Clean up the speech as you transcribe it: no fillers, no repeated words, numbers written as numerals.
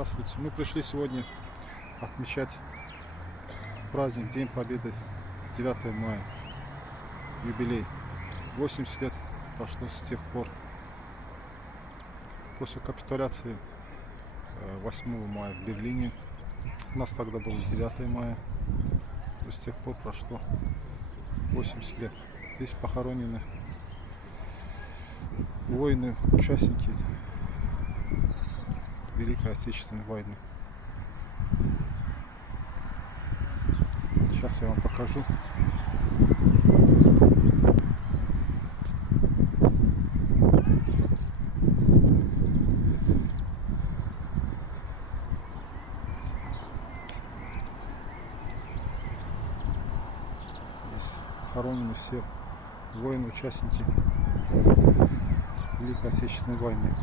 Здравствуйте. Мы пришли сегодня отмечать праздник День Победы 9 мая. Юбилей. 80 лет прошло с тех пор. После капитуляции 8 мая в Берлине. У нас тогда было 9 мая. С тех пор прошло 80 лет. Здесь похоронены воины, участники Великой Отечественной войны. Сейчас я вам покажу. Здесь похоронены все воины, участники Великой Отечественной войны.